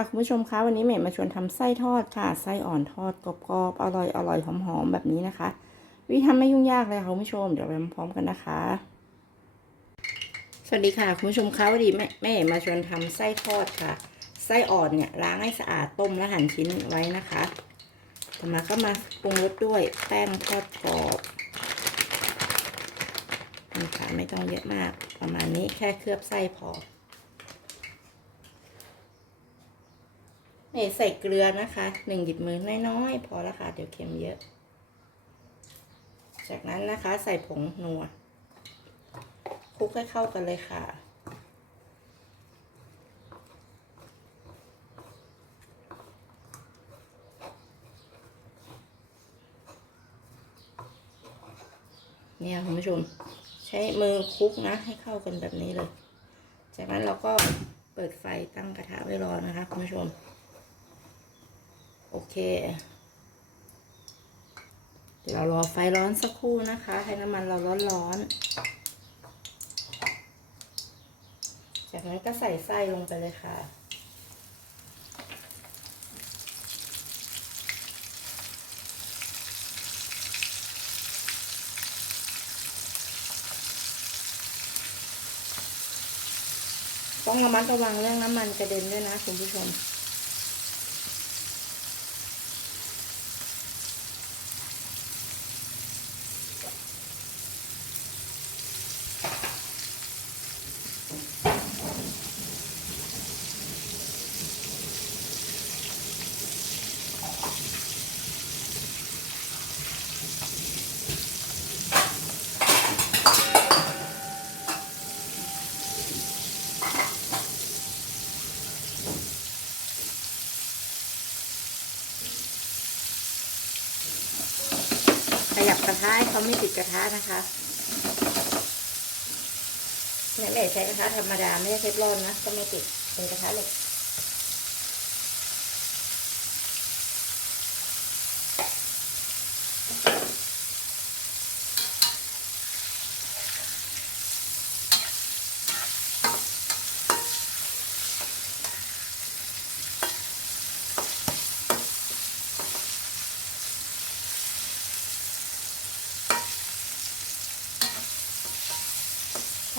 ค่ะคุณผู้ชมคะวันนี้เมย์มาชวนทำไส้ทอดค่ะไส้อ่อนทอดกรอบๆอร่อยอร่อยหอมๆแบบนี้นะคะ วิธีทำไม่ยุ่งยากเลยค่ะคุณผู้ชมเดี๋ยวไปพร้อมกันนะคะ สวัสดีค่ะคุณผู้ชมคะวันนี้แม่แม่มาชวนทำไส้ทอดค่ะ ไส้อ่อนเนี่ยล้างให้สะอาดต้มและหั่นชิ้นไว้นะคะต่อมาก็มาปรุงรสด้วยแป้งทอดกรอบนี่ค่ะไม่ต้องเยอะมากประมาณนี้แค่เคลือบไส้พอ นี่ใส่เกลือนะคะหนึ่งหยิบมือน้อยๆพอแล้วค่ะ เดี๋ยวเค็มเยอะ จากนั้นนะคะใส่ผงนัวคลุกให้เข้ากันเลยค่ะเนี่ยคุณผู้ชมใช้มือคลุกนะ ให้เข้ากันแบบนี้เลย จากนั้นเราก็เปิดไฟตั้งกระทะไว้รอนะคะคุณผู้ชม โอเค เดี๋ยวเรารอไฟร้อนสักครู่นะคะ ให้น้ำมันเราร้อนๆ จากนั้นก็ใส่ไส้ลงไปเลยค่ะต้องระมัดระวังเรื่องน้ำมันกระเด็นด้วยนะคุณผู้ชม ขยับกระทะให้เขาไม่ติดกระทะนะคะเนี่แม่ใช้กระทะธรรมดาไม่ใช่เทฟลอนนะก็ไม่ติดเป็นกระทะเหล็ก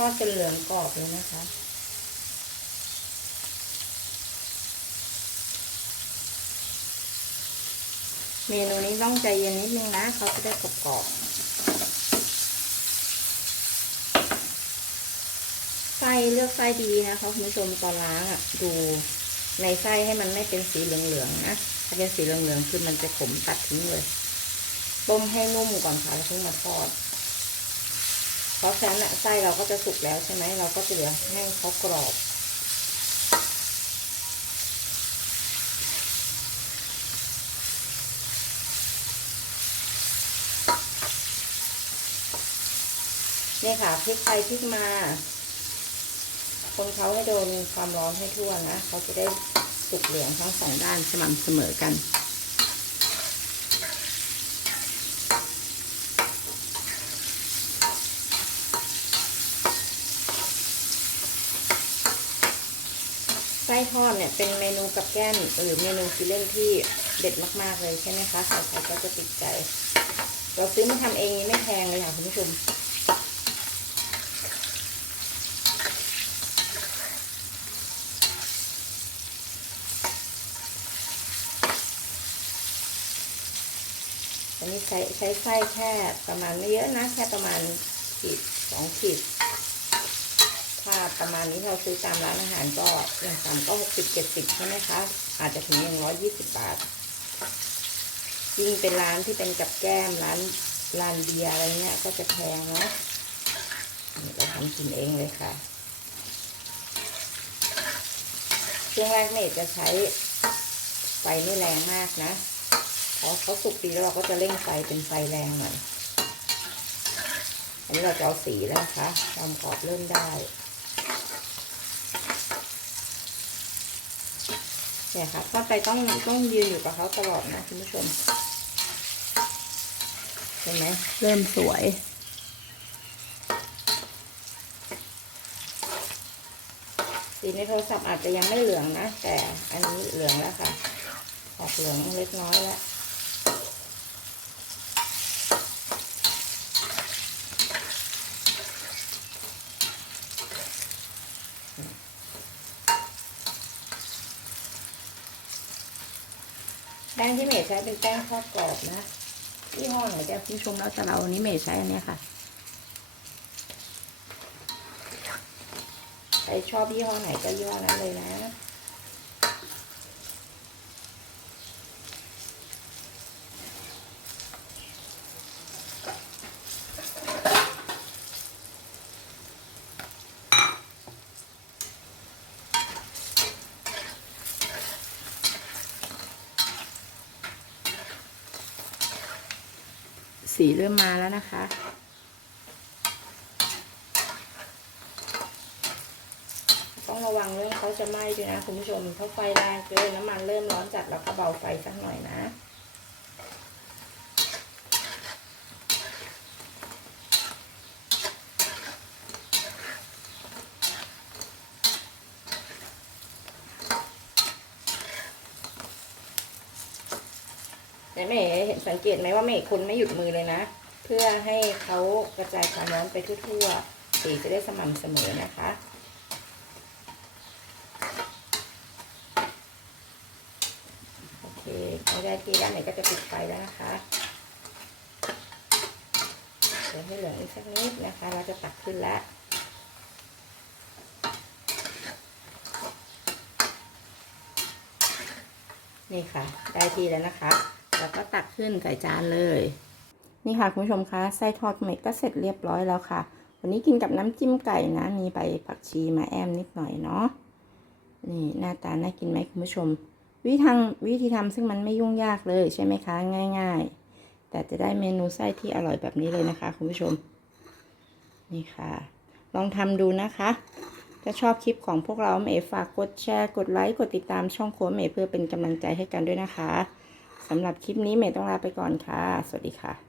อดจนเหลืองกรอบเลยนะคะ เมนูนี้ต้องใจเย็นนิดนึงนะเขาจะได้กรอบไส้เลือกไส้ดีนะคะคุณผู้ชมตอนล้างอะ ดูในไส้ให้มันไม่เป็นสีเหลืองๆนะถ้าเป็นสีเหลืองๆคือมันจะขมตัดทิ้งเลยต้มให้นุ่มก่อนค่ะแล้วถึงมาทอด เพราะฉะนั้นไส้เราก็จะสุกแล้วใช่ไหมเราก็จะเหลือให้เขากรอบ นี่ค่ะพลิกไปพลิกมาคนเขาให้โดนความร้อนให้ทั่วนะเขาจะได้สุกเหลืองทั้งสองด้านสม่ำเสมอกัน ไส้ทอดเนี่ยเป็นเมนูกับแก้มหรือเมนูซีเล่นที่เด็ดมากๆเลยใช่ไหมคะใครๆก็จะติดใจ เราซื้อมาทำเองนี่ไม่แพงเลยค่ะคุณผู้ชมอันนี้ใช้ใช้ไส้แค่ประมาณไม่เยอะนะ แค่ประมาณขีดสองขีด ถ้าประมาณนี้เราซื้อตามร้านอาหารก็อย่างต่ำก็หกสิบเจ็ดสิบใช่ไหมคะ อาจจะถึงหนึ่งร้อยยี่สิบบาท ยิ่งเป็นร้านที่เป็นกับแก้มร้านร้านเบียร์อะไรเงี้ยก็จะแพงเนาะเราทำกินเองเลยค่ะช่วงแรกเมย์จะใช้ไฟไม่แรงมากนะพอเขาสุกดีแล้วเราก็จะเร่งไฟเป็นไฟแรงหน่อย อันนี้เราจะเอาสีแล้วนะคะความกรอบเริ่มได้ เนี่ยค่ะทอดไปต้องต้องยืนอยู่กับเขาตลอดนะคุณผู้ชมเห็นไหมเริ่มสวย สีในโทรศัพท์อาจจะยังไม่เหลืองนะ แต่อันนี้เหลืองแล้วค่ะ ออกเหลืองเล็กน้อยแล้ว แป้งที่เมย์ใช้เป็นแป้งทอดกรอบนะยี่ห้อไหนจะคุณผู้ชมแล้วแต่เราอันนี้เมย์ใช้อันนี้ค่ะใครชอบยี่ห้อไหนก็ยี่ห้อนั้นเลยนะ สีเริ่มมาแล้วนะคะ ต้องระวังเรื่องเขาจะไหม้ด้วยนะคุณผู้ชมเพราะไฟแรงเกินน้ำมันเริ่มร้อนจัดแล้วก็เบาไฟสักหน่อยนะ แต่เมย์เห็นสังเกตไหมว่าเมย์คนไม่หยุดมือเลยนะ เพื่อให้เขากระจายความร้อนไปทั่วๆสีจะได้สม่ำเสมอนะคะโอเคพอได้ทีแล้วเมย์ก็จะปิดไฟแล้วนะคะเดี๋ยวให้เหลืองอีกสักนิดนะคะ เราจะตักขึ้นแล้วนี่ค่ะ ได้ทีแล้วนะคะ แล้วก็ตักขึ้นใส่จานเลย นี่ค่ะคุณผู้ชมคะไส้ทอดเมกก็เสร็จเรียบร้อยแล้วค่ะ วันนี้กินกับน้ำจิ้มไก่นะ มีใบผักชีมาแอมนิดหน่อยเนาะนี่หน้าตาน่ากินไหมคุณผู้ชม วิธีทำวิธีทำซึ่งมันไม่ยุ่งยากเลยใช่ไหมคะง่าย ๆ แต่จะได้เมนูไส้ที่อร่อยแบบนี้เลยนะคะ คุณผู้ชม นี่ค่ะ ลองทำดูนะคะ ถ้าชอบคลิปของพวกเราเมย์ฝากกดแชร์กดไลค์กดติดตามช่องโค้ชเมย์เพื่อเป็นกำลังใจให้กันด้วยนะคะ สำหรับคลิปนี้เมย์ต้องลาไปก่อนค่ะ สวัสดีค่ะ